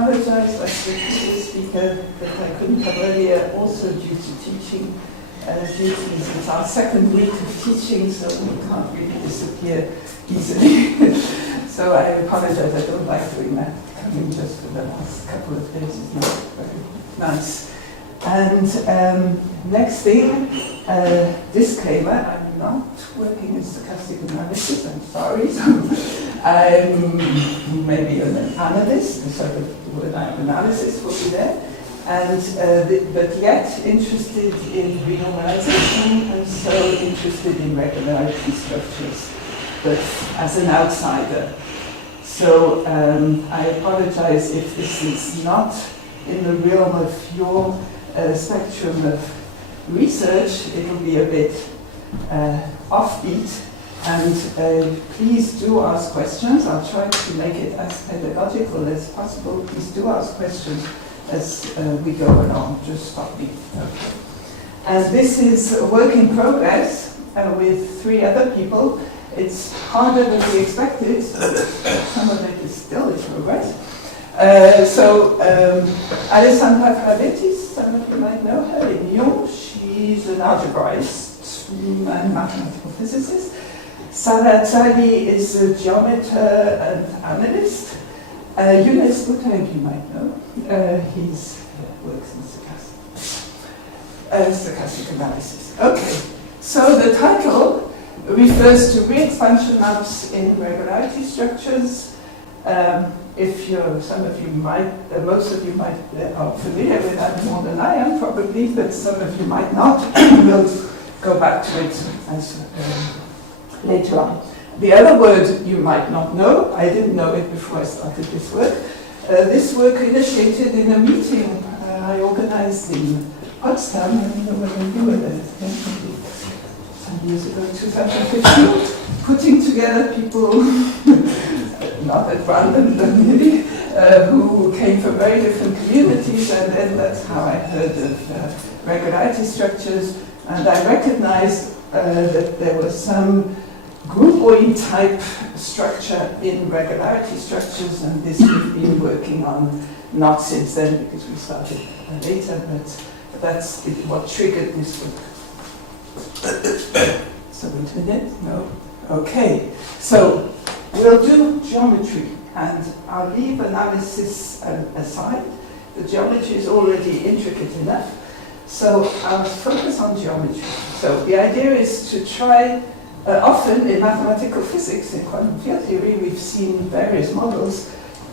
apologize, like the previous speaker, that I couldn't come earlier, also due to teaching duties. It's our second week of teaching, so we can't really disappear easily. So I apologize, I don't like doing that. Coming just for the last couple of days is not very nice. And next thing, disclaimer, I'm not working in stochastic analysis, I'm sorry. So I'm maybe an analyst, so the word analysis will be there. And, but yet interested in renormalization and so interested in regularity structures, but as an outsider. So I apologize if this is not in the realm of your spectrum of research. It'll be a bit offbeat, and please do ask questions. I'll try to make it as pedagogical as possible. Please do ask questions as we go along. Just stop me. Okay. And this is a work in progress with 3 other people. It's harder than we expected, so some of it is still in progress. Alessandra Frabetti, some of you might know her in Lyon. She's an algebraist and mathematical physicist. Azzali is a geometer and analyst. Younes Boutaïb, you might know. He works in stochastic analysis. Okay, so the title refers to Reexpansion maps in regularity structures. Most of you might are familiar with that more than I am, probably, but some of you might not. We'll go back to it later on. The other word you might not know, I didn't know it before I started this work. This work initiated in a meeting I organized in Potsdam. I don't know whether you were there. Some years ago, 2015, putting together people, not at random, but really, who came from very different communities, and then that's how I heard of regularity structures, and I recognized that there was some groupoid type structure in regularity structures, and this we've been working on, not since then because we started later, but that's what triggered this work. So wait a minute, no? Okay, so we'll do geometry, and I'll leave analysis aside. The geometry is already intricate enough, so I'll focus on geometry. So the idea is to try, often in mathematical physics, in quantum field theory, we've seen various models.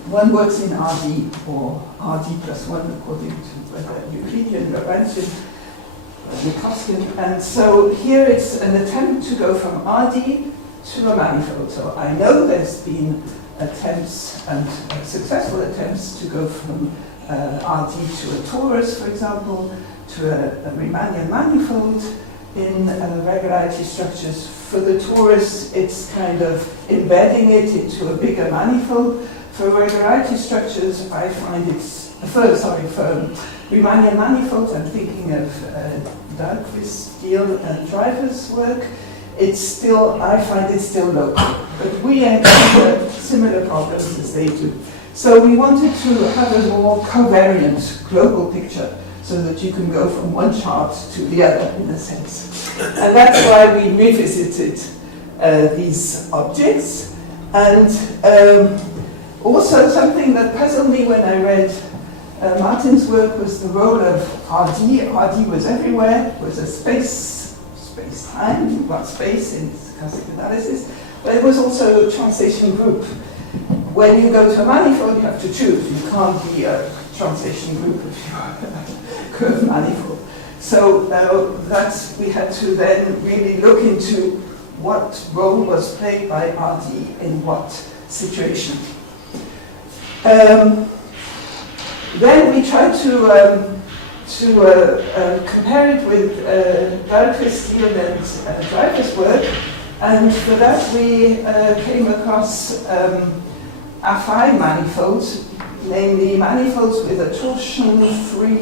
One works in RD, or RD plus 1, according to whether Euclidean, Lorentzian, Minkowskian. And so here it's an attempt to go from RD to a manifold. So I know there's been attempts, and successful attempts, to go from RD to a torus, for example, to a Riemannian manifold in regularity structures. For the torus, it's kind of embedding it into a bigger manifold. For regularity structures, I find it's, for Riemannian manifolds, I'm thinking of Dahlquist, Steele, and Driver's work. I find it still local, but we encounter similar problems as they do. So we wanted to have a more covariant global picture so that you can go from one chart to the other, in a sense. And that's why we revisited these objects. And also something that puzzled me when I read Martin's work was the role of RD. RD was everywhere, it was a space-time, well, space in stochastic analysis, but it was also a translation group. When you go to a manifold, you have to choose. You can't be a translation group if you are a curved manifold. So we had to then really look into what role was played by RD in what situation. Then we tried to compare it with Dahlquist, Steele, and Driver's work, and for that we came across affine manifolds, namely manifolds with a torsion-free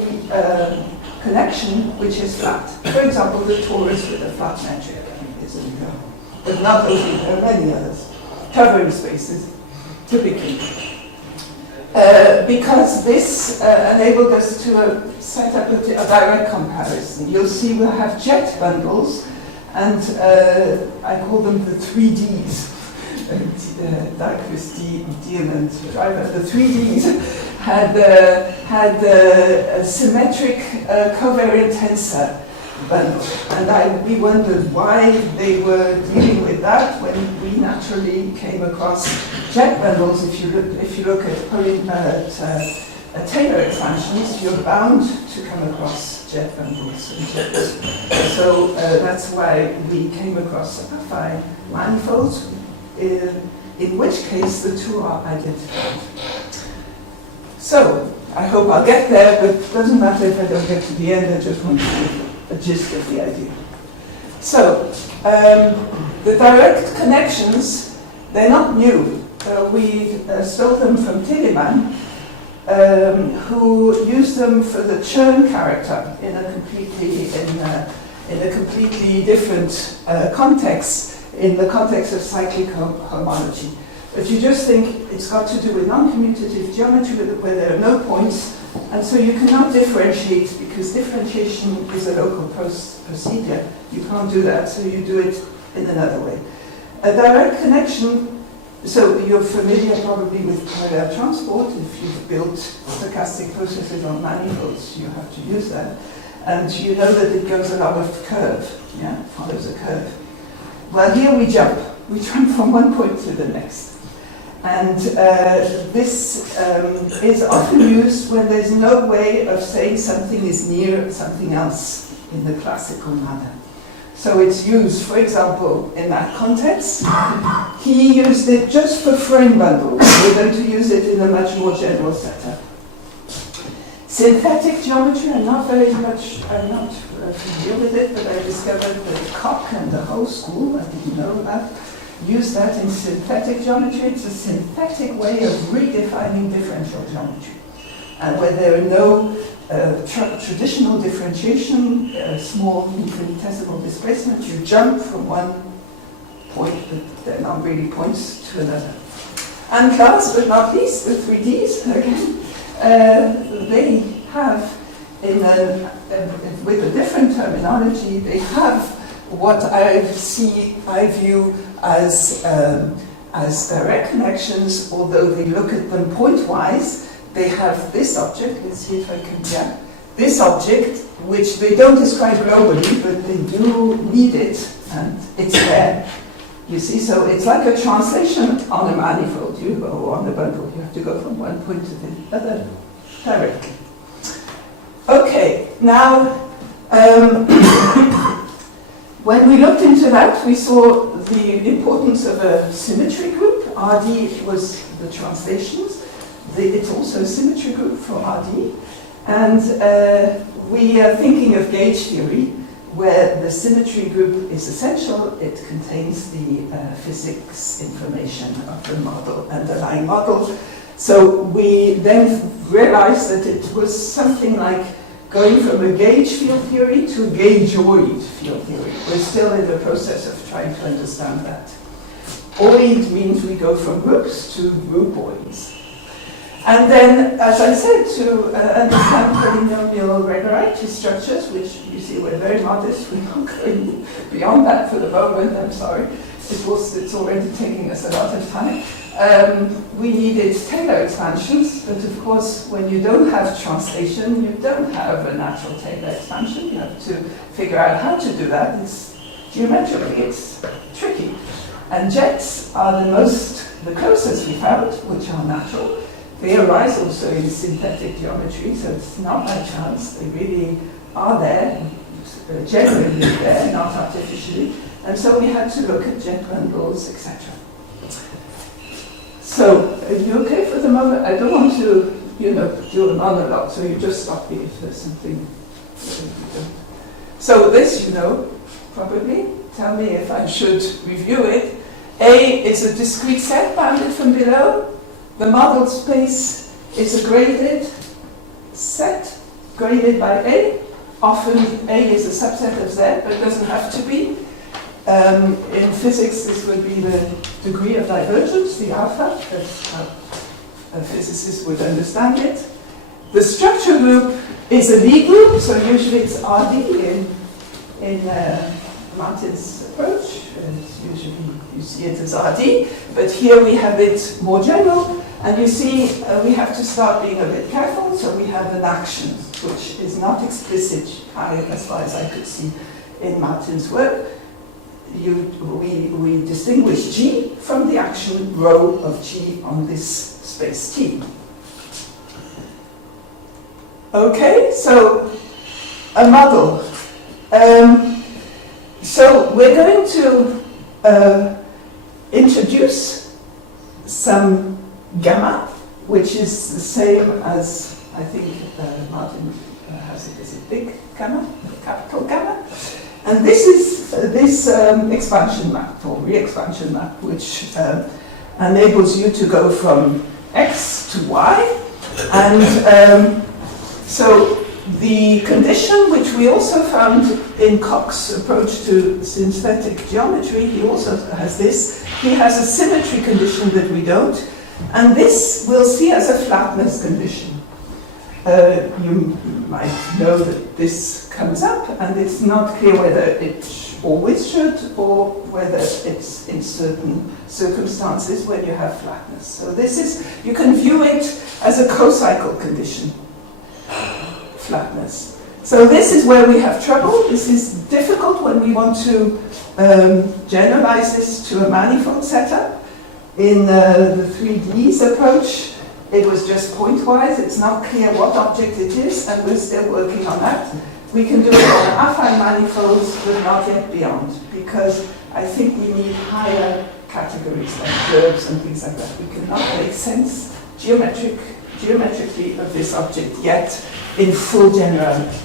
connection which is flat. For example, the torus with a flat metric is an example, but not only, there are many others. Covering spaces, typically. because this enabled us to set up a direct comparison. You'll see we'll have jet bundles, and I call them the 3Ds. Dyquist, Dieman, the 3Ds had a symmetric covariant tensor bundle, and we wondered why they were dealing with that when we naturally came across jet bundles. If you look at Taylor expansions, you're bound to come across jet bundles and jets. So that's why we came across affine manifolds, in which case the two are identified. So I hope I'll get there, but it doesn't matter if I don't get to the end. I just want to give a gist of the idea. So the direct connections, they're not new. We stole them from Teleman, who used them for the churn character in a completely different context, in the context of cyclic homology. But you just think it's got to do with non-commutative geometry where there are no points, and so you cannot differentiate because differentiation is a local procedure. You can't do that, so you do it in another way. A direct connection, so you're familiar probably with parallel transport. If you've built stochastic processes on manifolds, you have to use that. And you know that it goes along a curve, yeah, follows a curve. Well, here we jump. We jump from one point to the next. And this is often used when there's no way of saying something is near something else in the classical manner. So it's used, for example, in that context. He used it just for frame bundles. We're going to use it in a much more general setup. Synthetic geometry, I'm not familiar with it, but I discovered that Koch and the whole school, I didn't know that, use that in synthetic geometry. It's a synthetic way of redefining differential geometry. And where there are no traditional differentiation, small infinitesimal displacement, you jump from one point, but they're not really points, to another. And last but not least, the 3Ds, again, they have, with a different terminology, they have what I view as direct connections, although they look at them pointwise. They have this object, let's see if I can get this object, which they don't describe globally, but they do need it, and it's there. You see, so it's like a translation on a manifold, or on a bundle. You have to go from one point to the other directly. Okay, now, when we looked into that, we saw the importance of a symmetry group. RD was the translations. It's also a symmetry group for RD. And we are thinking of gauge theory, where the symmetry group is essential. It contains the physics information of the model, underlying model. So we then realized that it was something like going from a gauge field theory to a gaugeoid field theory. We're still in the process of trying to understand that. Oid means we go from groups to groupoids. And then, as I said, to understand polynomial regularity structures, which you see we're very modest, we're not going beyond that for the moment, I'm sorry. It's already taking us a lot of time. We needed Taylor expansions, but of course, when you don't have translation, you don't have a natural Taylor expansion. You have to figure out how to do that. Geometrically, it's tricky. And jets are the closest we found, which are natural. They arise also in synthetic geometry, so it's not by chance. They really are there, genuinely there, not artificially. And so we had to look at jet bundles, etc. So, are you okay for the moment? I don't want to, do a monologue, so you just stop me if there's something. So this, probably. Tell me if I should review it. A is a discrete set bounded from below. The model space is a graded set, graded by A. Often A is a subset of Z, but it doesn't have to be. In physics, this would be the degree of divergence, the alpha. That's a physicist would understand it. The structure group is a Lie group, so usually it's RD in Martin's approach. It's usually you see it as RD, but here we have it more general, and you see we have to start being a bit careful. So we have an action, which is not explicit, as far as I could see in Martin's work. We distinguish G from the action rho of G on this space T. Okay, so a model. So we're going to introduce some gamma, which is the same as, I think Martin has it as a big gamma, a capital gamma. And this is this expansion map, or re-expansion map, which enables you to go from X to Y. And so the condition, which we also found in Koch's approach to synthetic geometry, he also has this. He has a symmetry condition that we don't. And this we'll see as a flatness condition. You might know that this comes up, and it's not clear whether it always should or whether it's in certain circumstances when you have flatness. So this is, you can view it as a co-cycle condition, flatness. So this is where we have trouble. This is difficult when we want to generalize this to a manifold setup. In the 3Ds approach, it was just pointwise. It's not clear what object it is, and we're still working on that. We can do it on affine manifolds, but not yet beyond, because I think we need higher categories like curves and things like that. We cannot make sense geometrically of this object yet in full generality.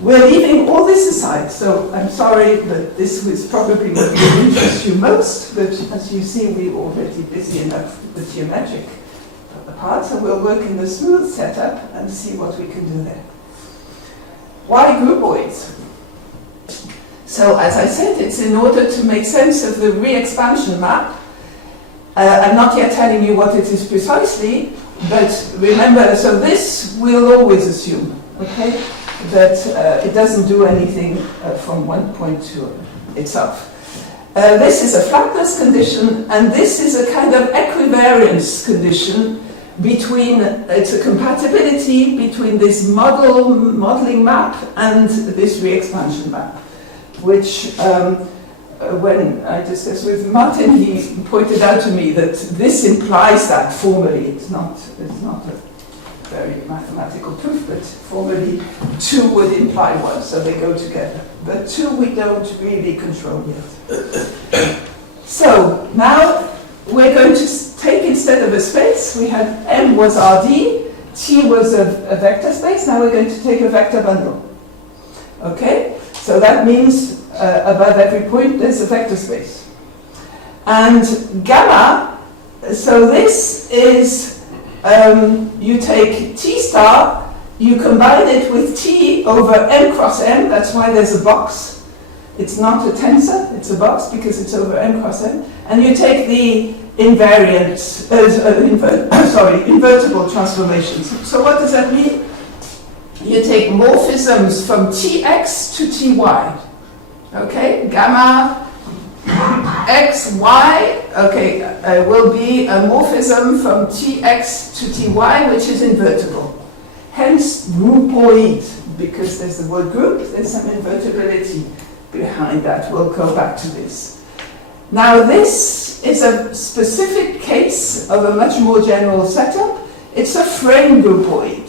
We're leaving all this aside, so I'm sorry, but this was probably what will interest you most, but as you see, we're already busy enough with the geometric part, so we'll work in the smooth setup and see what we can do there. Why groupoids? So as I said, it's in order to make sense of the re-expansion map. I'm not yet telling you what it is precisely, but remember, so this we'll always assume, okay, that it doesn't do anything from one point to itself. This is a flatness condition, and this is a kind of equivariance condition between, it's a compatibility between this modeling map and this re-expansion map, which when I discussed with Martin, he pointed out to me that this implies that formally. It's not a very mathematical proof, but formally 2 would imply 1, so they go together. But 2 we don't really control yet. So now we're going to take, instead of a space, we had M was RD, T was a vector space, now we're going to take a vector bundle. Okay? So that means above every point there's a vector space. And gamma, so this is, you take T star, you combine it with T over M cross M, that's why there's a box. It's not a tensor, it's a box because it's over M cross M. And you take the invariant, invertible transformations. So what does that mean? You take morphisms from Tx to Ty. Okay, gamma x, y, okay, will be a morphism from Tx to Ty, which is invertible. Hence, groupoid, because there's the word group, there's some invertibility behind that. We'll go back to this. Now, this is a specific case of a much more general setup. It's a frame groupoid,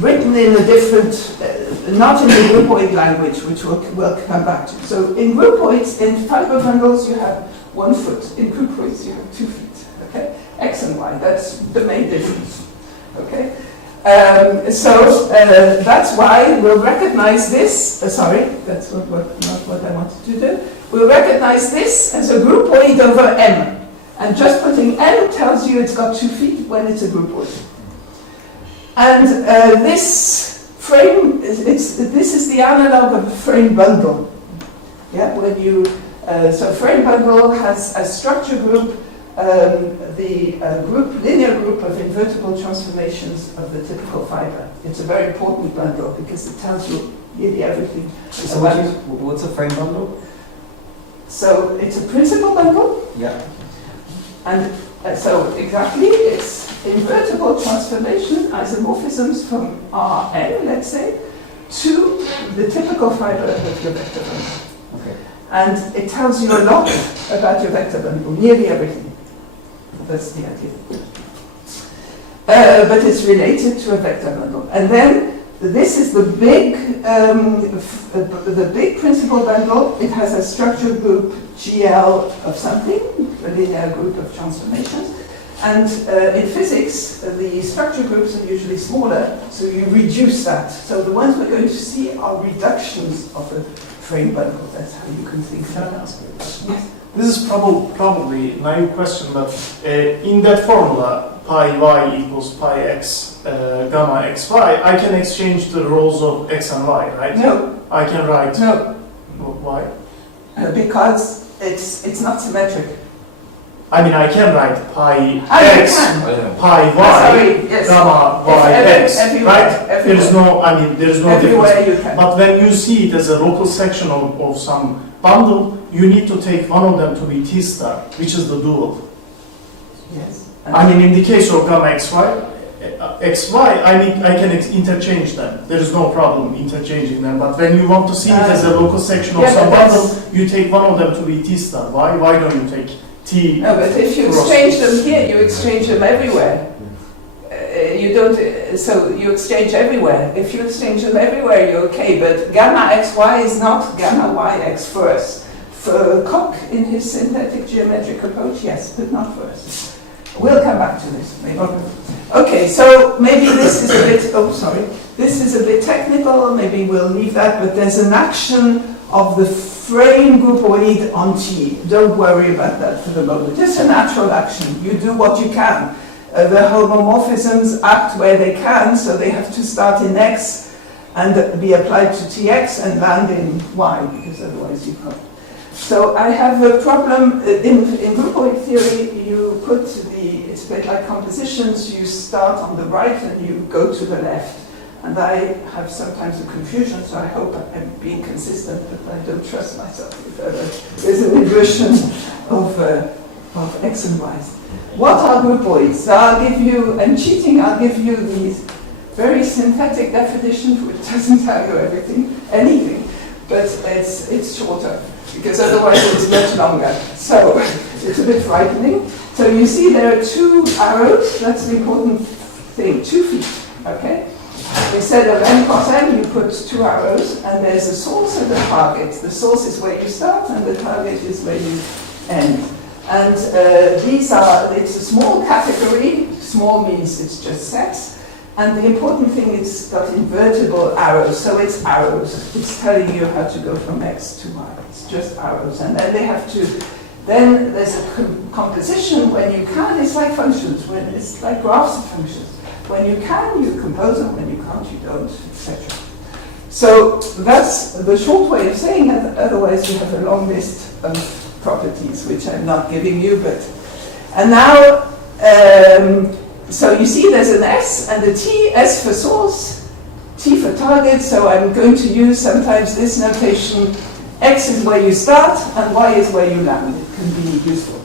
written in a different, not in the groupoid language, which we'll come back to. So in groupoids, in fiber bundles, you have 1 foot. In groupoids, you have 2 feet. Okay, X and Y. That's the main difference. Okay, so that's why we'll recognize this. Sorry, that's not what I wanted to do. We'll recognize this as a groupoid over M, and just putting M tells you it's got 2 feet when it's a groupoid. And this frame, this is the analog of a frame bundle. Yeah, when you so frame bundle has a structure group linear group of invertible transformations of the typical fiber. It's a very important bundle because it tells you nearly everything. So what's a frame bundle? So it's a principal bundle. Yeah. And so exactly, it's invertible transformation isomorphisms from Rn, let's say, to the typical fiber of your vector bundle. Okay. And it tells you a lot about your vector bundle, nearly everything. That's the idea. But it's related to a vector bundle. And then this is the big principal bundle. It has a structure group GL of something, a linear group of transformations. And in physics, the structure groups are usually smaller, so you reduce that. So the ones we're going to see are reductions of a frame bundle. That's how you can think Can of I it. ask you a question? Yes. This is probably a naive question, but in that formula, pi y equals pi x gamma x y, I can exchange the roles of x and y, right? No. I can write. No. Why? Because it's not symmetric. I mean, I can write pi Ah, x, you can. pi y, Sorry, yes. gamma y x, right? There is no, I mean, there is no Everywhere difference. you can. But when you see it as a local section of some bundle, you need to take one of them to be T star, which is the dual. Yes. I mean, in the case of gamma xy, xy, I can interchange them. There is no problem interchanging them. But when you want to see it as a local section of yeah, some but bundle, you take one of them to be T star. Why? Why don't you take T? No, but if you cross? exchange them here, you exchange them everywhere. You don't, so you exchange everywhere. If you exchange them everywhere, you're okay. But gamma xy is not gamma yx for us. For Koch in his synthetic geometric approach, yes, but not for us. We'll come back to this, maybe. Okay, so maybe this is a bit, oh, sorry. This is a bit technical, maybe we'll leave that, but there's an action of the frame groupoid on T. Don't worry about that for the moment. It's a natural action. You do what you can. The homomorphisms act where they can, so they have to start in X and be applied to Tx and land in Y, because otherwise you can't. So I have a problem, in groupoid theory, you put it's a bit like compositions, you start on the right and you go to the left. And I have sometimes a confusion, so I hope I'm being consistent, but I don't trust myself with there's an inversion of X and Y's. What are groupoids? I'll give you, I'm cheating, I'll give you these very synthetic definitions, which doesn't tell you anything, but it's shorter, because otherwise it's much longer. So it's a bit frightening. So you see there are two arrows, that's the important thing, 2 feet, okay? Instead of n cross m, you put 2 arrows, and there's a source and a target. The source is where you start, and the target is where you end. And it's a small category. Small means it's just sets. And the important thing is it's got invertible arrows. So it's arrows. It's telling you how to go from X to Y. It's just arrows. And then they have to, then there's a composition when you can. It's like functions. When it's like graphs of functions. When you can, you compose them. When you can't, you don't, etc. So that's the short way of saying it. Otherwise, you have a long list of properties, which I'm not giving you, but... And now, so you see there's an S and a T, S for source, T for target, so I'm going to use sometimes this notation. X is where you start, and Y is where you land. It can be useful.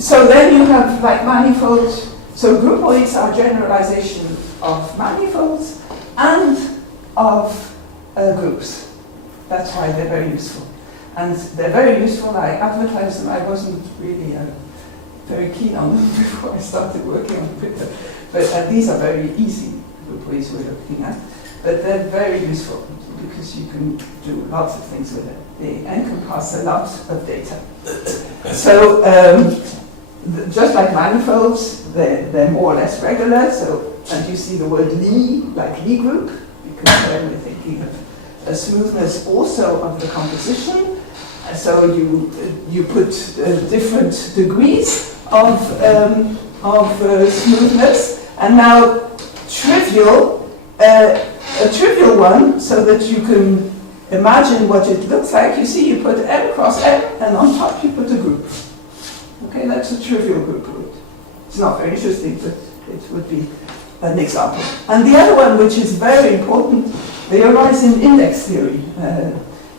So then you have like manifolds. So groupoids are generalization of manifolds and of groups. That's why they're very useful. And they're very useful. I advertised them. I wasn't really very keen on them before I started working on Twitter. But these are very easy groupoids we're looking at. But they're very useful because you can do lots of things with it. They encompass a lot of data. So just like manifolds, they're more or less regular. So, and you see the word Lie, like Lie group, because then we're thinking of a smoothness also of the composition. So you put different degrees of smoothness, and now trivial, a trivial one, so that you can imagine what it looks like. You see, you put M cross M, and on top you put a group. Okay, that's a trivial groupoid. It's not very interesting, but it would be an example. And the other one, which is very important, they arise in index theory,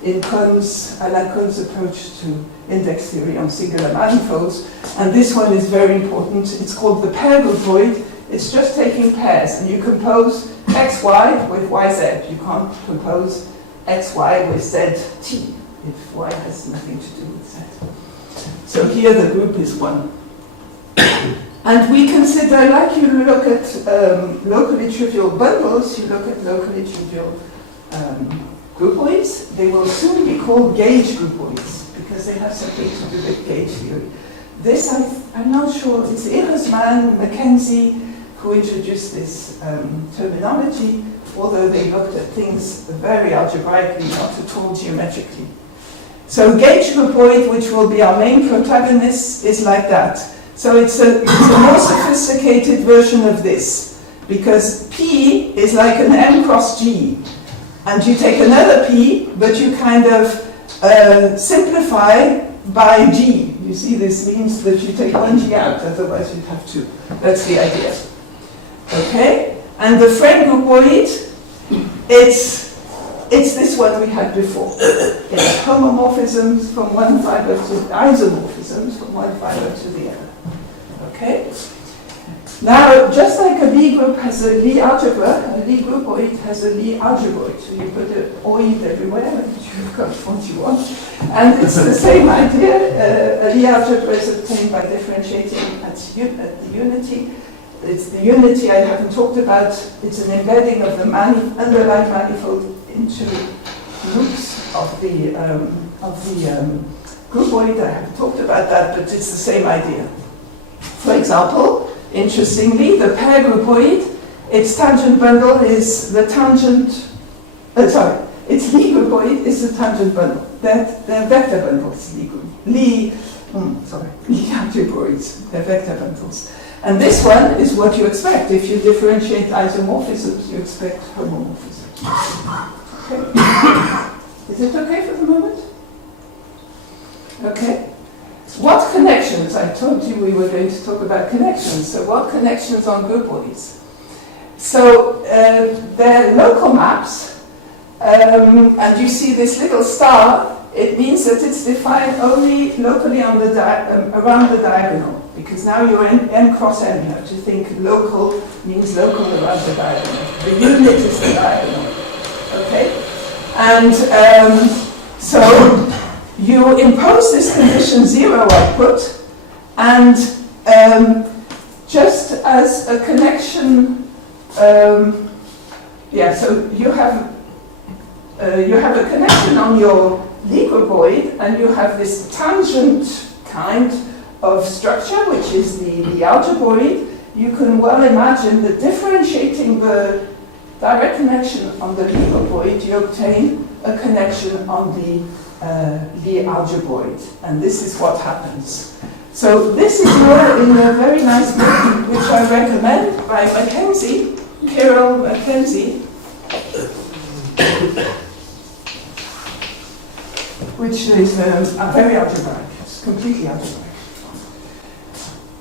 in Alan Kohn's approach to index theory on singular manifolds. And this one is very important. It's called the pair groupoid. It's just taking pairs, and you compose xy with yz. You can't compose xy with zt if y has nothing to do with z. So here the group is 1. And we consider, like you look at locally trivial bundles, you look at locally trivial groupoids, they will soon be called gauge groupoids because they have something to do with gauge theory. This, I'm not sure, it's Ehresmann, Mackenzie, who introduced this terminology, although they looked at things very algebraically, not at all geometrically. So gauge groupoid, which will be our main protagonist, is like that. So it's a more sophisticated version of this, because P is like an M cross G. And you take another P, but you kind of simplify by G. You see, this means that you take one G out, otherwise you'd have two. That's the idea. Okay? And the frame groupoid, it's this one we had before. It's homomorphisms from one fiber to isomorphisms from one fiber to the other. Okay? Now, just like a Lie group has a Lie algebra, a Lie groupoid has a Lie algebroid. So you put an oid everywhere and you've got what you want. And it's the same idea. A Lie algebra is obtained by differentiating at the unity. It's the unity I haven't talked about. It's an embedding of the underlying manifold into loops of the groupoid. I haven't talked about that, but it's the same idea. For example, interestingly, the pair groupoid, its tangent bundle is the tangent, its Lie groupoid is the tangent bundle. They're vector bundles, Lie algebroids, they're vector bundles. And this one is what you expect. If you differentiate isomorphisms, you expect homomorphisms. Okay. Is it okay for the moment? Okay. What connections? I told you we were going to talk about connections. So what connections on groupoids? So they're local maps, and you see this little star. It means that it's defined only locally on the around the diagonal, because now you're in M cross N. You have to think local means local around the diagonal. The unit is the diagonal. Okay? And so you impose this condition 0 output, and just as a connection, so you have a connection on your Lie groupoid, and you have this tangent kind of structure, which is the algebroid. You can well imagine that differentiating the direct connection on the Lie groupoid, you obtain a connection on the Lie algebroid, and this is what happens. So this is more in a very nice book, which I recommend, by Mackenzie, Kirill Mackenzie, which is very algebraic. It's completely algebraic.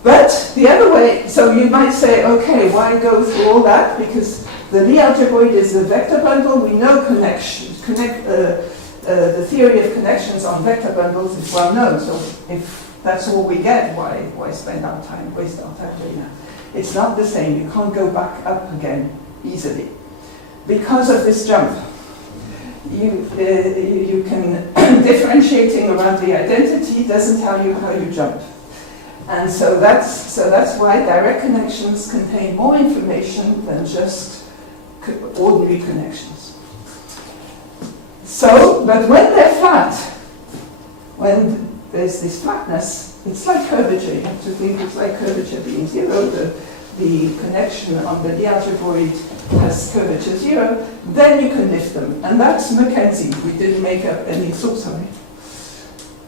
But the other way, so you might say, okay, why go through all that? Because the Lie algebroid is a vector bundle. We know connections. The theory of connections on vector bundles is well known. So if that's all we get, why waste our time doing that? It's not the same. You can't go back up again easily because of this jump. You can differentiating around the identity doesn't tell you how you jump, and so that's why direct connections contain more information than just ordinary connections. So, but when they're flat, when there's this flatness, it's like curvature. You have to think it's like curvature being 0. The connection on the Lie algebroid has curvature 0, then you can lift them. And that's Mackenzie. We didn't make up any, sorry.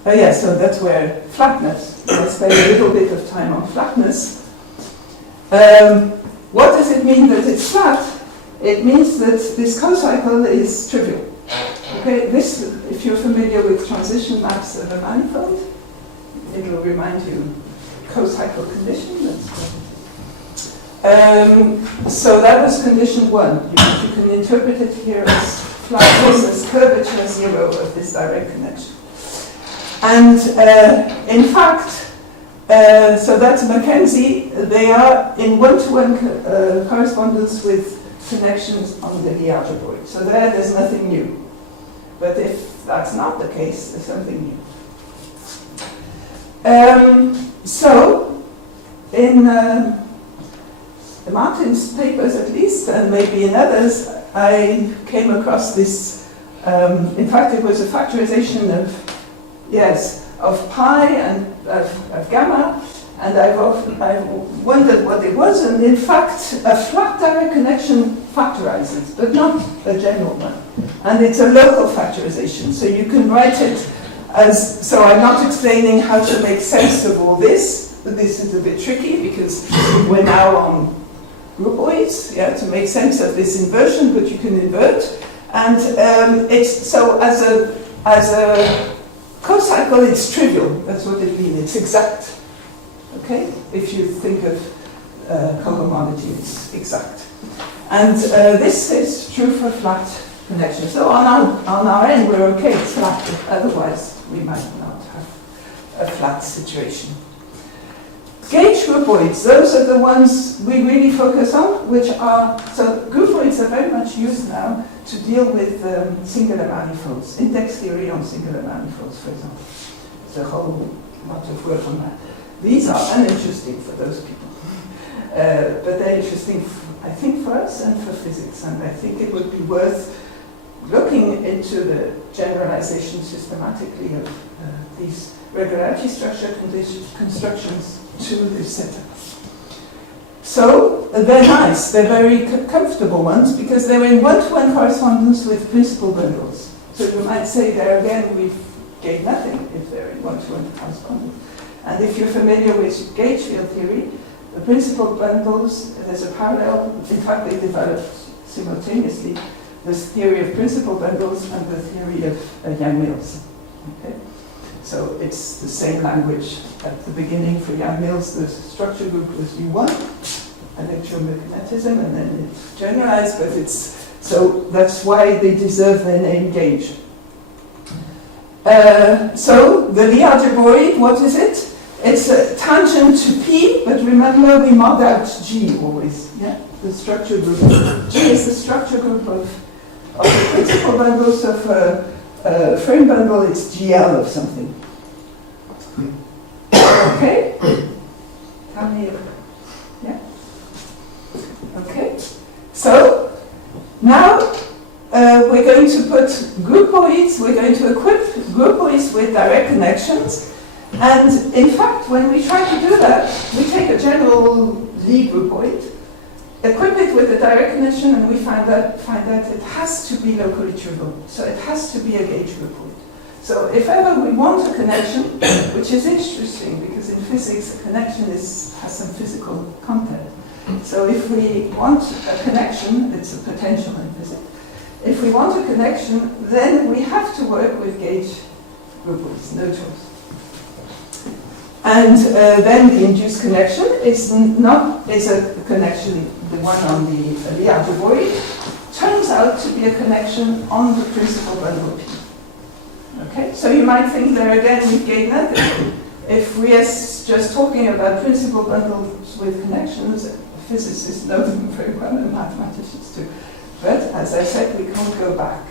So that's where flatness. Let's spend a little bit of time on flatness. What does it mean that it's flat? It means that this cocycle is trivial. Okay, this, if you're familiar with transition maps of a manifold, it'll remind you, co-cycle condition. So that was condition 1. You can interpret it here as flatness, as curvature 0 of this direct connection. And in fact, so that's Mackenzie, they are in one-to-one correspondence with connections on the Lie algebroid. So there's nothing new. But if that's not the case, there's something new. So, in Martin's papers at least, and maybe in others, I came across this, in fact it was a factorization of pi and of gamma, and I've wondered what it was, and in fact a flat direct connection factorizes, but not a general one. And it's a local factorization, so you can write it as, so I'm not explaining how to make sense of all this, but this is a bit tricky because we're now on groupoids, to make sense of this inversion, but you can invert. And it's, so as a co-cycle, it's trivial, that's what it means, it's exact. Okay? If you think of cohomology, it's exact. And this is true for flat connections. So on our end, we're okay, it's flat, otherwise we might not have a flat situation. Gauge groupoids, those are the ones we really focus on, which are, so groupoids are very much used now to deal with singular manifolds, index theory on singular manifolds, for example. There's a whole lot of work on that. These are uninteresting for those people, but they're interesting, I think, for us and for physics, and I think it would be worth looking into the generalization systematically of these regularity structure constructions to this setup. So they're nice, they're very comfortable ones because they're in one-to-one correspondence with principal bundles. So you might say there again we've gained nothing if they're in one-to-one correspondence. And if you're familiar with gauge field theory, the principal bundles, there's a parallel, in fact they developed simultaneously, this theory of principal bundles and the theory of Yang-Mills. Okay? So it's the same language. At the beginning for Yang-Mills, the structure group was U1, electromagnetism, and then it's generalized, but it's, so that's why they deserve their name gauge. So the Lie algebroid, what is it? It's a tangent to P, but remember we mod out G always, yeah? The structure group. G is the structure group of the principal bundle, so for frame bundle it's GL of something. Okay? Tell me, yeah? Okay. So, now we're going to put groupoids, we're going to equip groupoids with direct connections. And in fact, when we try to do that, we take a general Lie groupoid, equip it with a direct connection, and we find that it has to be locally trivial. So it has to be a gauge groupoid. So if ever we want a connection, which is interesting because in physics a connection has some physical content. So if we want a connection, it's a potential in physics. If we want a connection, then we have to work with gauge groupoids, no choice. And then the induced connection is a connection, the one on the Lie algebroid, turns out to be a connection on the principal bundle P. Okay, so you might think there again we've gained nothing. If we are just talking about principal bundles with connections, physicists know them very well and mathematicians too. But as I said, we can't go back.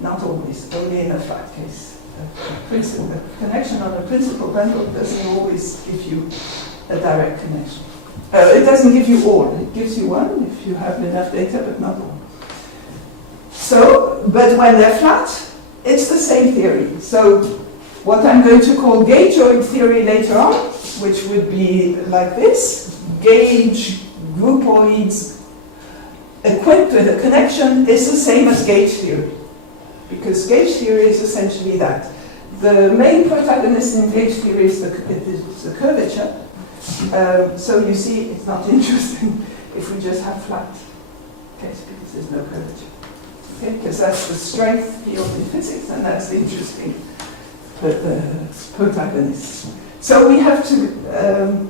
Not always, only in a flat case. The connection on a principal bundle doesn't always give you a direct connection. It doesn't give you all. It gives you one if you have enough data, but not all. So, but when they're flat, it's the same theory. So what I'm going to call gaugeoid theory later on, which would be like this, gauge groupoids equipped with a connection is the same as gauge theory. Because gauge theory is essentially that. The main protagonist in gauge theory is the curvature. So you see, it's not interesting if we just have flat case because there's no curvature. Okay? Because that's the strength field in physics, and that's the interesting protagonist. So we have to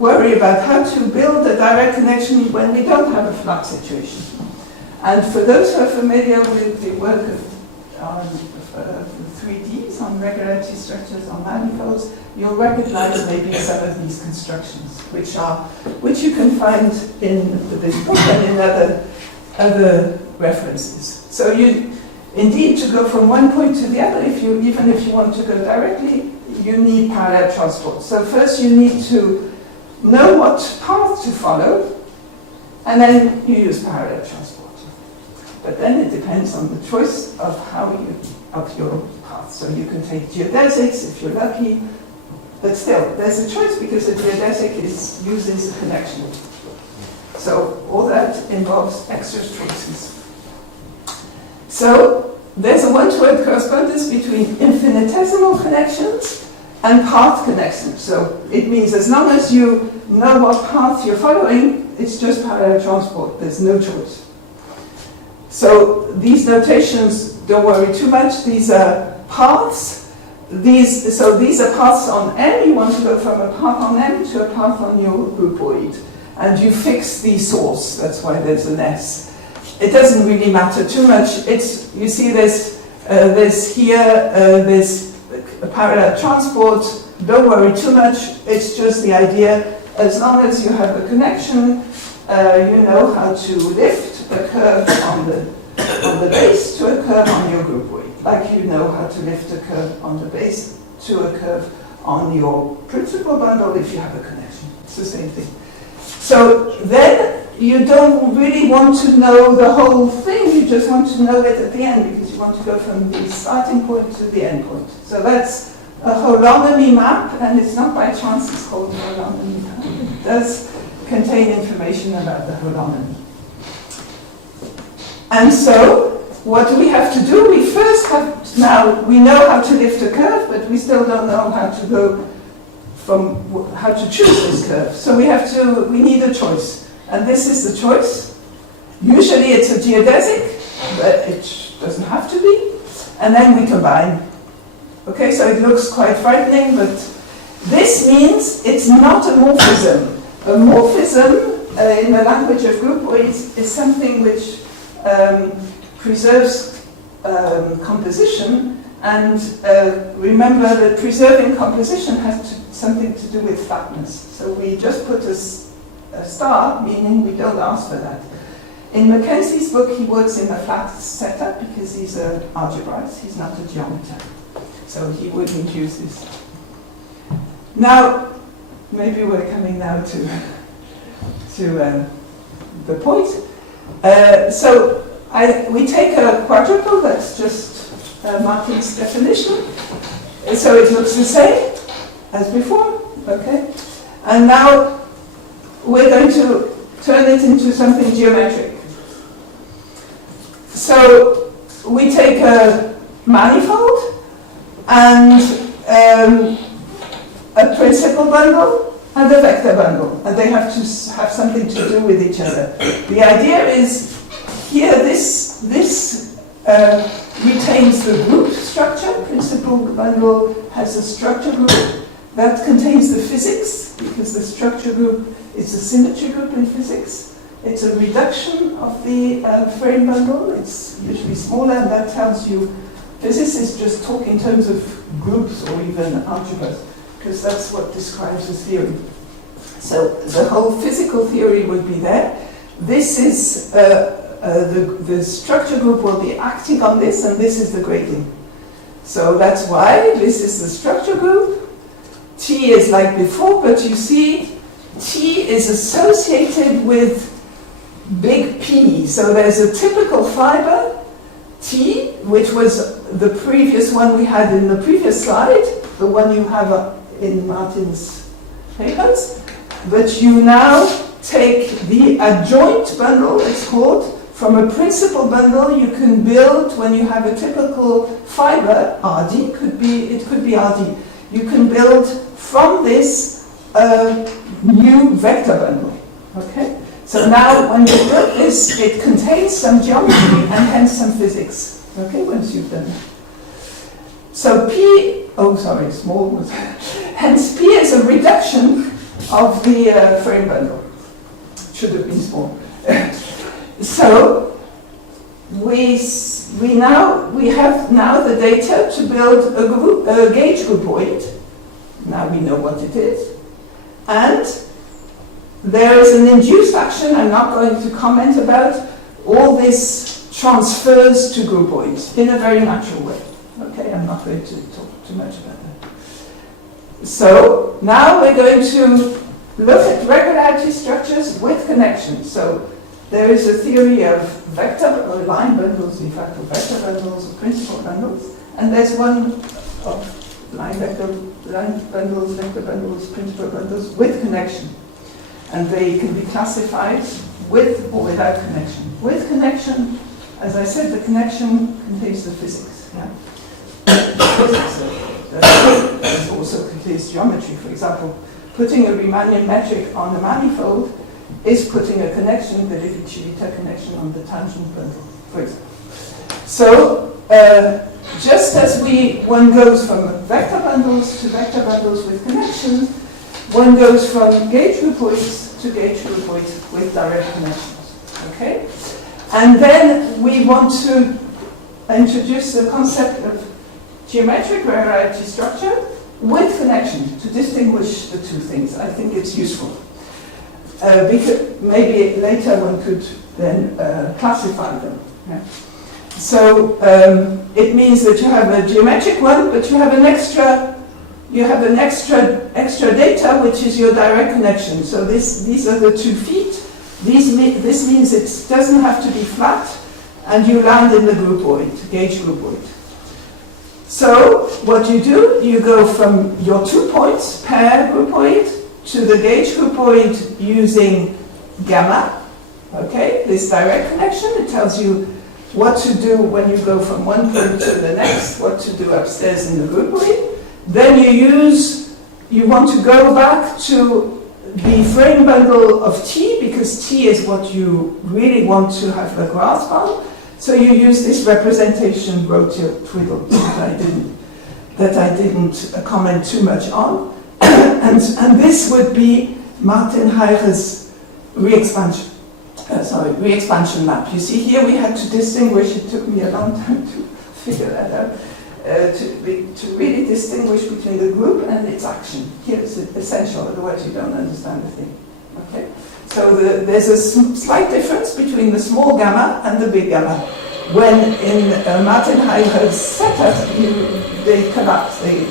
worry about how to build a direct connection when we don't have a flux situation. And for those who are familiar with the work of 3Ds on regularity structures on manifolds, you'll recognize maybe some of these constructions, which you can find in this book and in other references. So you indeed, to go from one point to the other, even if you want to go directly, you need parallel transport. So first you need to know what path to follow, and then you use parallel transport. But then it depends on the choice of your path. So you can take geodesics if you're lucky, but still, there's a choice because the geodesic uses a connection. So all that involves extra choices. So there's a one-to-one correspondence between infinitesimal connections and path connections. So it means as long as you know what path you're following, it's just parallel transport. There's no choice. So these notations, don't worry too much. These are paths. These are paths on M. You want to go from a path on M to a path on your groupoid. And you fix the source. That's why there's an S. It doesn't really matter too much. You see there's a parallel transport. Don't worry too much. It's just the idea. As long as you have a connection, you know how to lift a curve on the base to a curve on your groupoid. Like you know how to lift a curve on the base to a curve on your principal bundle if you have a connection. It's the same thing. So then you don't really want to know the whole thing, you just want to know it at the end because you want to go from the starting point to the end point. So that's a holonomy map, and it's not by chance it's called a holonomy map. It does contain information about the holonomy. And so what do we have to do? We first now we know how to lift a curve, but we still don't know how to go how to choose this curve. So we need a choice. And this is the choice. Usually it's a geodesic, but it doesn't have to be. And then we combine. Okay, so it looks quite frightening, but this means it's not a morphism. A morphism in the language of groupoids is something which preserves composition. And remember that preserving composition has something to do with flatness. So we just put a star, meaning we don't ask for that. In Mackenzie's book, he works in a flat setup because he's an algebraist, he's not a geometer. So he wouldn't use this. Now, maybe we're coming now to the point. We take a quadruple, that's just Martin's definition. So it looks the same as before, okay? And now we're going to turn it into something geometric. So we take a manifold and a principal bundle and a vector bundle, and they have to have something to do with each other. The idea is here this retains the group structure. Principal bundle has a structure group that contains the physics, because the structure group is a symmetry group in physics. It's a reduction of the frame bundle. It's usually smaller, and that tells you physicists just talk in terms of groups or even algebras, because that's what describes the theory. So the whole physical theory would be there. This is the structure group will be acting on this, and this is the grading. So that's why this is the structure group. T is like before, but you see T is associated with big P. So there's a typical fiber, T, which was the previous one we had in the previous slide, the one you have in Martin's papers. But you now take the adjoint bundle, it's called, from a principal bundle you can build when you have a typical fiber, RD, it could be RD. You can build from this a new vector bundle, okay? So now when you build this, it contains some geometry and hence some physics, okay, once you've done that. So P, oh sorry, small was Hence, P is a reduction of the frame bundle. Should have been small. So we have now the data to build a gauge groupoid. Now we know what it is, and there is an induced action. I'm not going to comment about. All this transfers to groupoids in a very natural way. Okay, I'm not going to talk too much about that. So now we're going to look at regularity structures with connections. So there is a theory of vector or line bundles, in fact, of vector bundles, or principal bundles, and there's one of line bundles, vector bundles, principal bundles with connection. And they can be classified with or without connection. With connection, as I said, the connection contains the physics. Yeah? It also contains geometry. For example, putting a Riemannian metric on a manifold is putting a connection, the Levi-Civita connection, on the tangent bundle, for example. So, just as one goes from vector bundles to vector bundles with connections, one goes from gauge groupoids to gauge groupoids with direct connections. Okay? And then we want to introduce the concept of geometric regularity structure with connection to distinguish the two things. I think it's useful. Because maybe later one could then classify them. Yeah. So it means that you have a geometric one, but you have an extra data, which is your direct connection. So these are the 2 feet. This means it doesn't have to be flat, and you land in the groupoid, gauge groupoid. So what you do, you go from your 2 points, pair groupoid, to the gauge groupoid using gamma. Okay, this direct connection, it tells you what to do when you go from one point to the next, what to do upstairs in the groupoid. Then you want to go back to the frame bundle of T, because T is what you really want to have a grasp on. So you use this representation rho-twiddle that I didn't comment too much on. and this would be Martin Heire's Reexpansion. Reexpansion map. You see here we had to distinguish, it took me a long time to figure that out, to really distinguish between the group and its action. Here it's essential, otherwise you don't understand the thing. Okay? So there's a slight difference between the small gamma and the big gamma. When in Martin Heire's setup, they collapse, they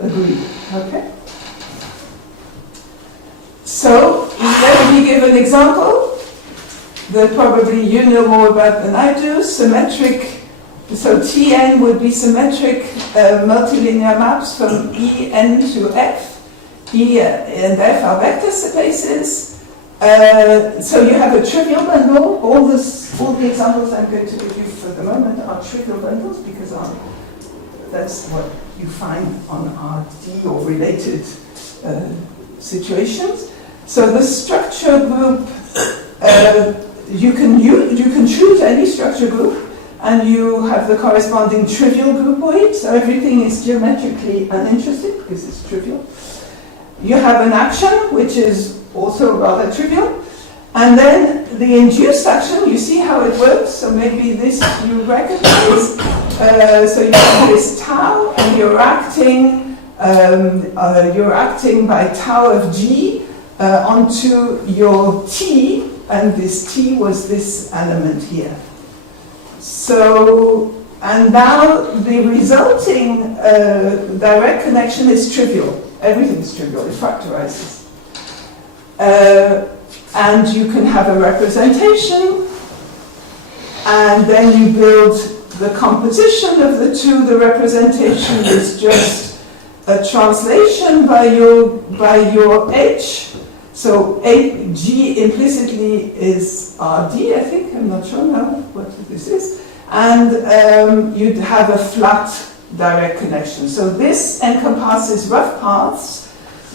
agree. Okay? So let me give an example that probably you know more about than I do. Symmetric, so Tn would be symmetric multilinear maps from En to F. E and F are vector spaces. So you have a trivial bundle. All the examples I'm going to give you for the moment are trivial bundles, because that's what you find on RD or related situations. So the structure group, you can choose any structure group, and you have the corresponding trivial groupoid. So everything is geometrically uninterested because it's trivial. You have an action, which is also rather trivial. And then the induced action, you see how it works. So maybe this you recognize. So you have this tau, and you're acting by tau of G onto your T, and this T was this element here. So, and now the resulting direct connection is trivial. Everything is trivial, it factorizes. And you can have a representation, and then you build the composition of the two. The representation is just a translation by your H. So G implicitly is RD, I think. I'm not sure now what this is. And you'd have a flat direct connection. So this encompasses rough paths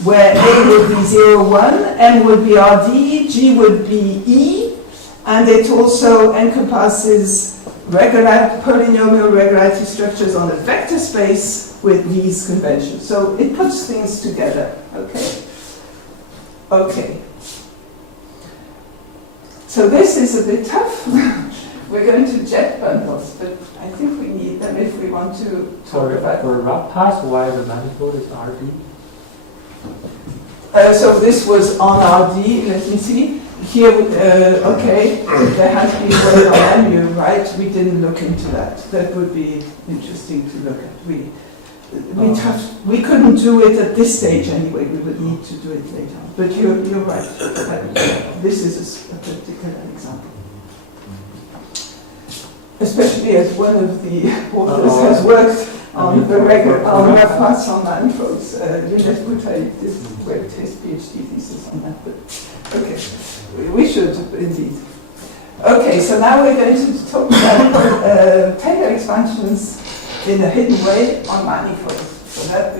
where A would be 0, 1, M would be RD, G would be E, and it also encompasses polynomial regularity structures on a vector space with these conventions. So it puts things together, okay? Okay. So this is a bit tough. We're going to jet bundles, but I think we need them if we want to talk about... For rough pass, why the manifold is RD? So this was on RD, let me see. Here, okay, there has been one on MU, right? We didn't look into that. That would be interesting to look at. We couldn't do it at this stage anyway. We would need to do it later. But you're right. This is a particular example. Especially as one of the authors has worked on the rough pass on manifolds. Boutaïb worked his PhD thesis on that. But okay, we should indeed. Okay, so now we're going to talk about Taylor expansions in a hidden way on manifolds. For that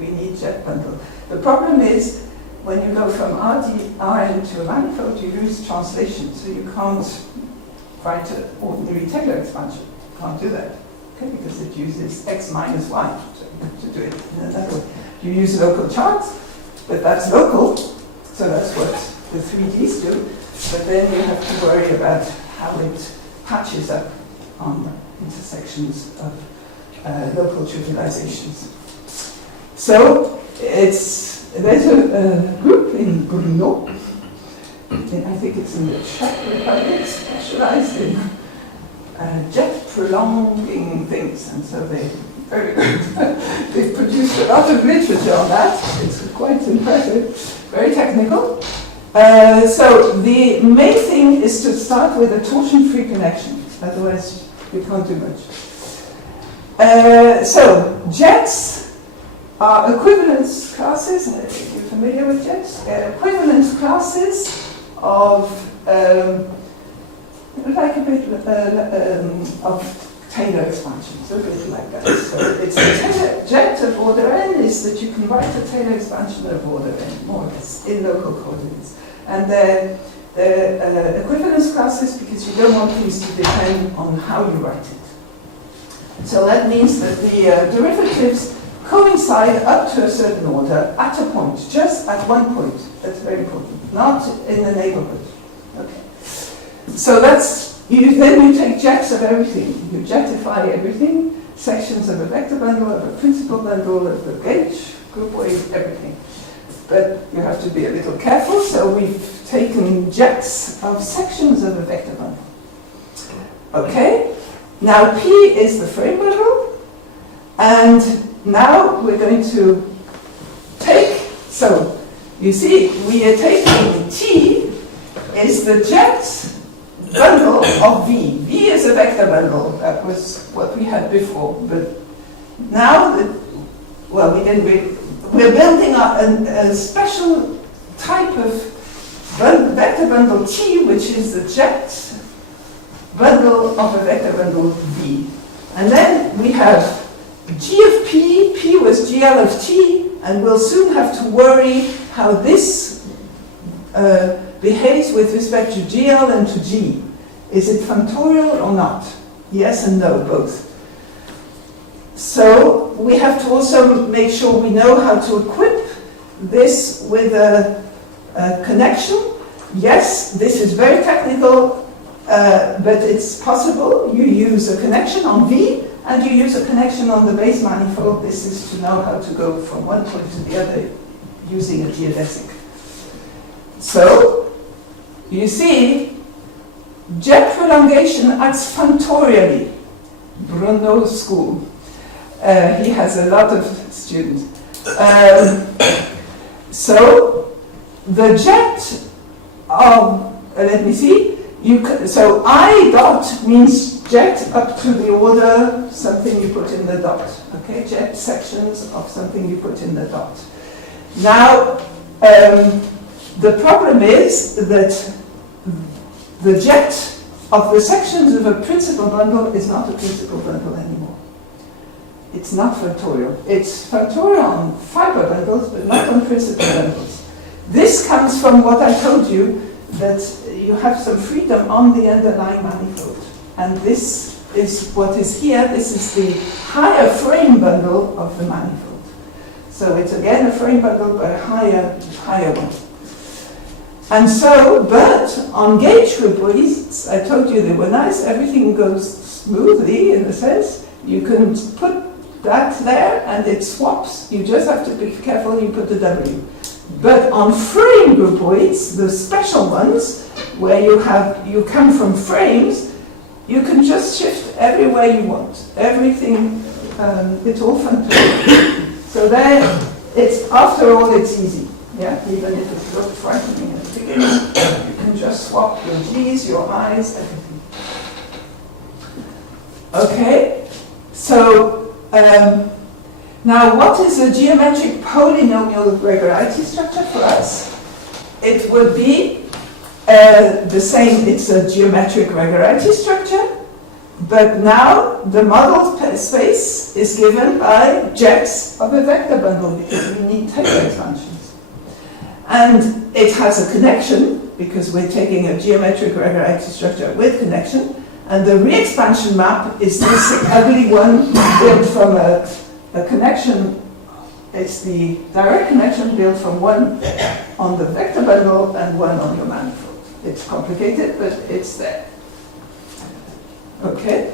we need jet bundle. The problem is when you go from Rn to a manifold, you lose translation, so you can't write an ordinary Taylor expansion. You can't do that, okay, because it uses x minus 1 to do it in another way. You use local charts, but that's local, so that's what the 3Ds do. But then you have to worry about how it patches up on intersections of local trivializations. So there's a group in Brno, and I think it's in the Czech Republic, specialized in jet prolonging things, and so they're very good. They've produced a lot of literature on that. It's quite impressive, very technical. So the main thing is to start with a torsion-free connection, otherwise you can't do much. So jets are equivalence classes. You're familiar with jets? Equivalence classes of like a bit of Taylor expansions, a bit like that. So it's a Taylor jet of order n is that you can write a Taylor expansion of order n, more or less, in local coordinates. And they're equivalence classes because you don't want things to depend on how you write it. So that means that the derivatives coincide up to a certain order at a point, just at one point. That's very important, not in the neighborhood. Okay. So then you take jets of everything. You jetify everything, sections of a vector bundle, of a principal bundle, of a gauge, groupoid, everything. But you have to be a little careful, so we've taken jets of sections of a vector bundle. Okay? Now P is the frame bundle, and now we're going to take, so you see, we are taking T is the jet bundle of V. V is a vector bundle, that was what we had before, but now, we're building a special type of vector bundle T, which is the jet bundle of a vector bundle V. And then we have G of P, P was GL of T, and we'll soon have to worry how this behaves with respect to GL and to G. Is it functorial or not? Yes and no, both. So we have to also make sure we know how to equip this with a connection. Yes, this is very technical, but it's possible. You use a connection on V, and you use a connection on the base manifold. This is to know how to go from one point to the other using a geodesic. So, you see, jet prolongation acts functorially. Brno's school. He has a lot of students. So, the jet of, let me see, so I dot means jet up to the order something you put in the dot. Okay, jet sections of something you put in the dot. Now, the problem is that the jet of the sections of a principal bundle is not a principal bundle anymore. It's not functorial. It's functorial on fiber bundles, but not on principal bundles. This comes from what I told you, that you have some freedom on the underlying manifold. And this is what is here. This is the higher frame bundle of the manifold. So it's again a frame bundle, but a higher one. And so, but on gauge groupoids, I told you they were nice, everything goes smoothly in a sense. You can put that there and it swaps. You just have to be careful you put the W. But on frame groupoids, the special ones, where you come from frames, you can just shift everywhere you want. Everything, it's all fun to do. So there, it's, after all, it's easy. Yeah, even if it looked frightening at the beginning, you can just swap your G's, your I's, everything. Okay, so now what is a geometric polynomial regularity structure for us? It would be the same, it's a geometric regularity structure, but now the model space is given by jets of a vector bundle because we need Taylor expansions. And it has a connection because we're taking a geometric regularity structure with connection, and the Reexpansion map is this ugly one built from a connection. It's the direct connection built from one on the vector bundle and one on your manifold. It's complicated, but it's there. Okay.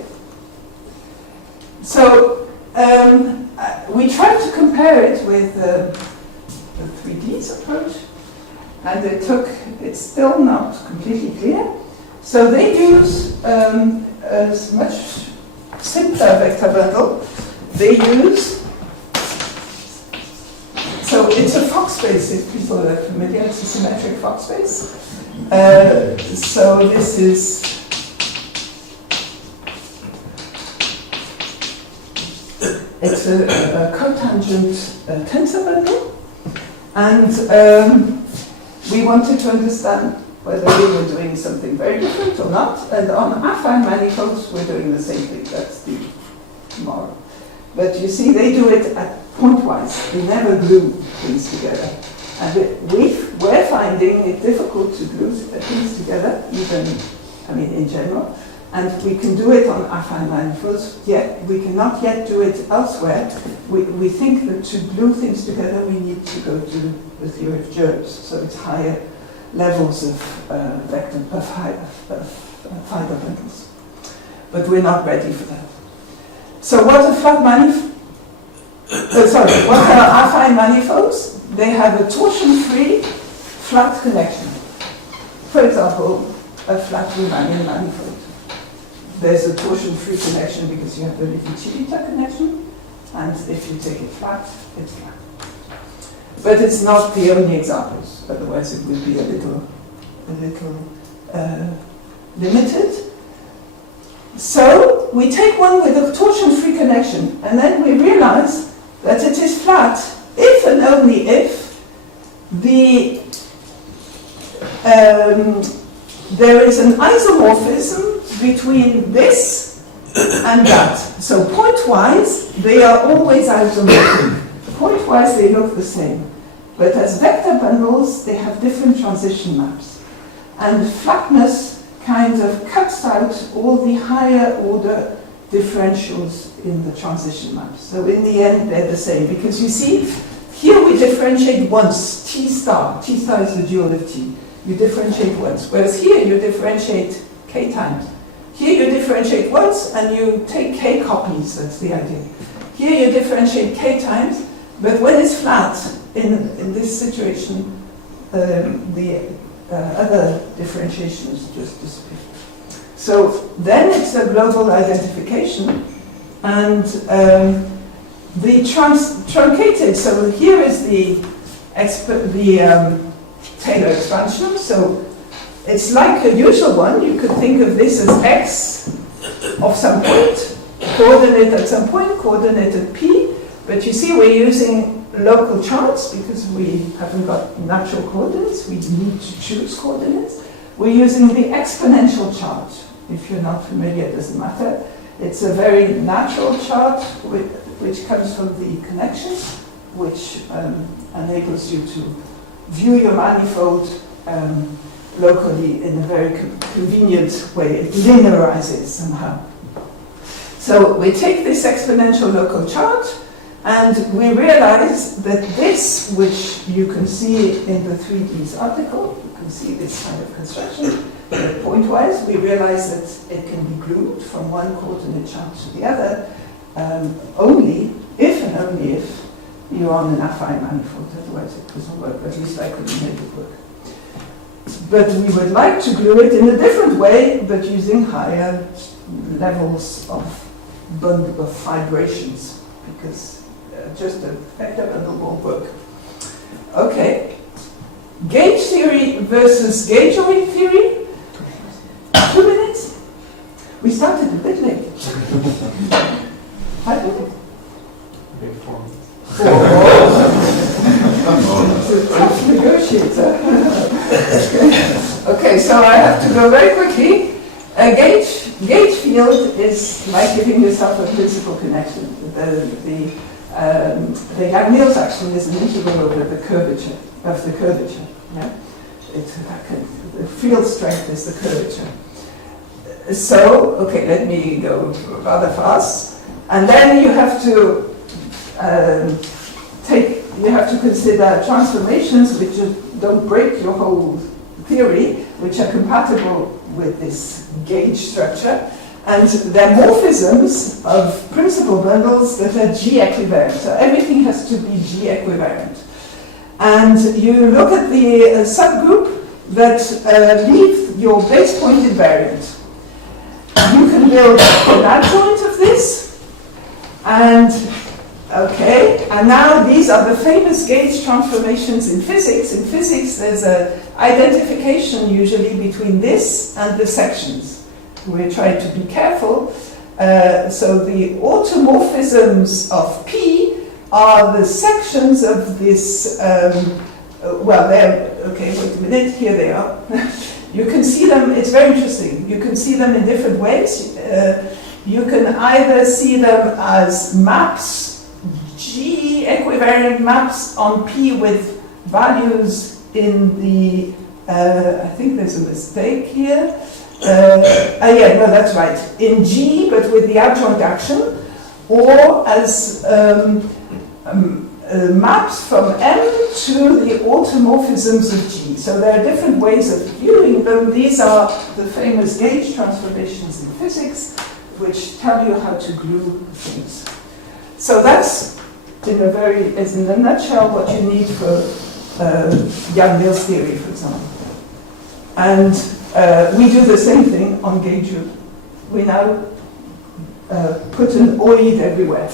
So we tried to compare it with the 3Ds approach, and it's still not completely clear. So they use a much simpler vector bundle. They use, so it's a Fock space, if people are familiar, it's a symmetric Fock space. So this is, it's a cotangent tensor bundle, and we wanted to understand whether we were doing something very different or not, and on affine manifolds we're doing the same thing, that's the moral. But you see, they do it at pointwise, they never glue things together. And we're finding it difficult to glue things together, even, I mean, in general. And we can do it on affine manifolds, yet we cannot yet do it elsewhere. We think that to glue things together, we need to go to the theory of germs. So it's higher levels of fiber bundles. But we're not ready for that. So what are flat manifolds? What are affine manifolds? They have a torsion-free flat connection. For example, a flat Riemannian manifold. There's a torsion-free connection because you have the Levi-Civita connection, and if you take it flat, it's flat. But it's not the only examples, otherwise it would be a little limited. So we take one with a torsion-free connection, and then we realize that it is flat if and only if there is an isomorphism between this and that. So pointwise, they are always isomorphic. Pointwise, they look the same. But as vector bundles, they have different transition maps. And flatness kind of cuts out all the higher order differentials in the transition maps. So in the end, they're the same. Because you see, here we differentiate once, T star. T star is the dual of T. You differentiate once. Whereas here, you differentiate K times. Here, you differentiate once, and you take K copies. That's the idea. Here, you differentiate K times. But when it's flat, in this situation, the other differentiations just disappear. So then it's a global identification, and the truncated. So here is the Taylor expansion. So it's like a usual one. You could think of this as x of some point, coordinate at some point, coordinate at p. But you see, we're using local charts because we haven't got natural coordinates. We need to choose coordinates. We're using the exponential chart. If you're not familiar, it doesn't matter. It's a very natural chart which comes from the connections, which enables you to view your manifold locally in a very convenient way. It linearizes somehow. So we take this exponential local chart and we realize that this, which you can see in the 3Ds article, you can see this kind of construction, pointwise, we realize that it can be glued from one coordinate chart to the other, only if and only if you're on an affine manifold, otherwise it doesn't work, at least I couldn't make it work. But we would like to glue it in a different way, but using higher levels of fibrations, because just a vector bundle won't work. Okay, gauge theory versus gaugeoid theory. 2 minutes? We started a bit late. 5 minutes? Okay, 4 minutes. It's a tough negotiator. Okay, so I have to go very quickly. A gauge field is like giving yourself a principal connection. The Yang-Mills action is an integral over the curvature of the curvature. Yeah? The field strength is the curvature. So, okay, let me go rather fast. And then you have to consider transformations which don't break your whole theory, which are compatible with this gauge structure, and they're morphisms of principal bundles that are G-equivariant. So everything has to be G-equivariant. And you look at the subgroup that leave your base point invariant. You can build an adjoint of this, and okay, and now these are the famous gauge transformations in physics. In physics, there's an identification usually between this and the sections. We try to be careful. So the automorphisms of P are the sections of this, well, they're, okay, wait a minute, here they are. You can see them, it's very interesting. You can see them in different ways. You can either see them as maps, G-equivariant maps on P with values in the, I think there's a mistake here. Yeah, no, that's right. In G, but with the adjoint action, or as maps from M to the automorphisms of G. So there are different ways of viewing them. These are the famous gauge transformations in physics, which tell you how to glue things. So that's, in a nutshell, what you need for Yang-Mills theory, for example. And we do the same thing on gaugeoid. We now put an oid everywhere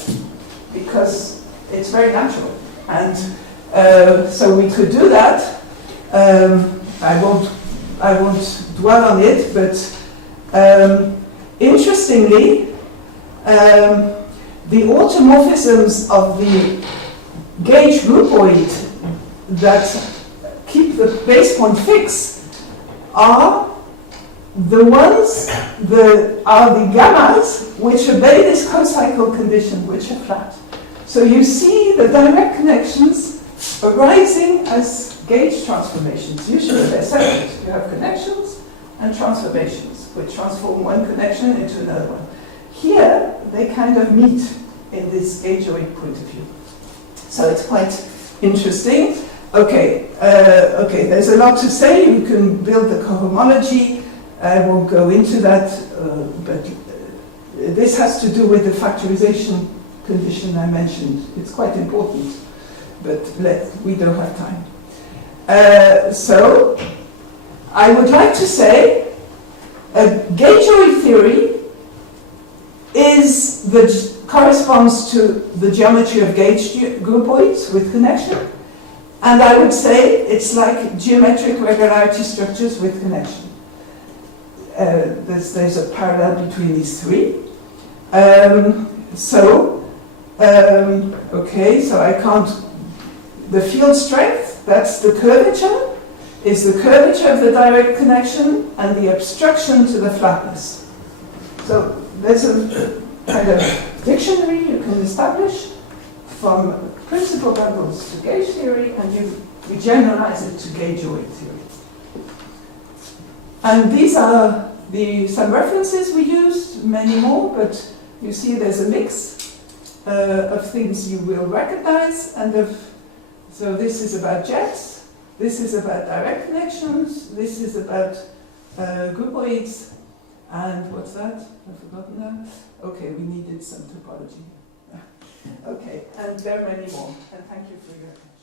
because it's very natural. And so we could do that. I won't dwell on it, but interestingly, the automorphisms of the gauge groupoid that keep the base point fixed are the ones that are the gammas which obey this co-cycle condition, which are flat. So you see the direct connections arising as gauge transformations. Usually they're separate. You have connections and transformations, which transform one connection into another one. Here, they kind of meet in this gaugeoid point of view. So it's quite interesting. Okay, there's a lot to say. You can build the cohomology. I won't go into that, but this has to do with the factorization condition I mentioned. It's quite important, but we don't have time. So, I would like to say a gaugeoid theory corresponds to the geometry of gauge groupoids with connection. And I would say it's like geometric regularity structures with connection. There's a parallel between these three. Okay, so I can't... The field strength, that's the curvature, is the curvature of the direct connection and the obstruction to the flatness. So there's a kind of dictionary you can establish from principal bundles to gauge theory, and we generalize it to gaugeoid theory. And these are some references we used, many more, but you see there's a mix of things you will recognize, so this is about jets, this is about direct connections, this is about groupoids, and what's that? I've forgotten now. Okay, we needed some topology. Okay, and there are many more, and thank you for your attention.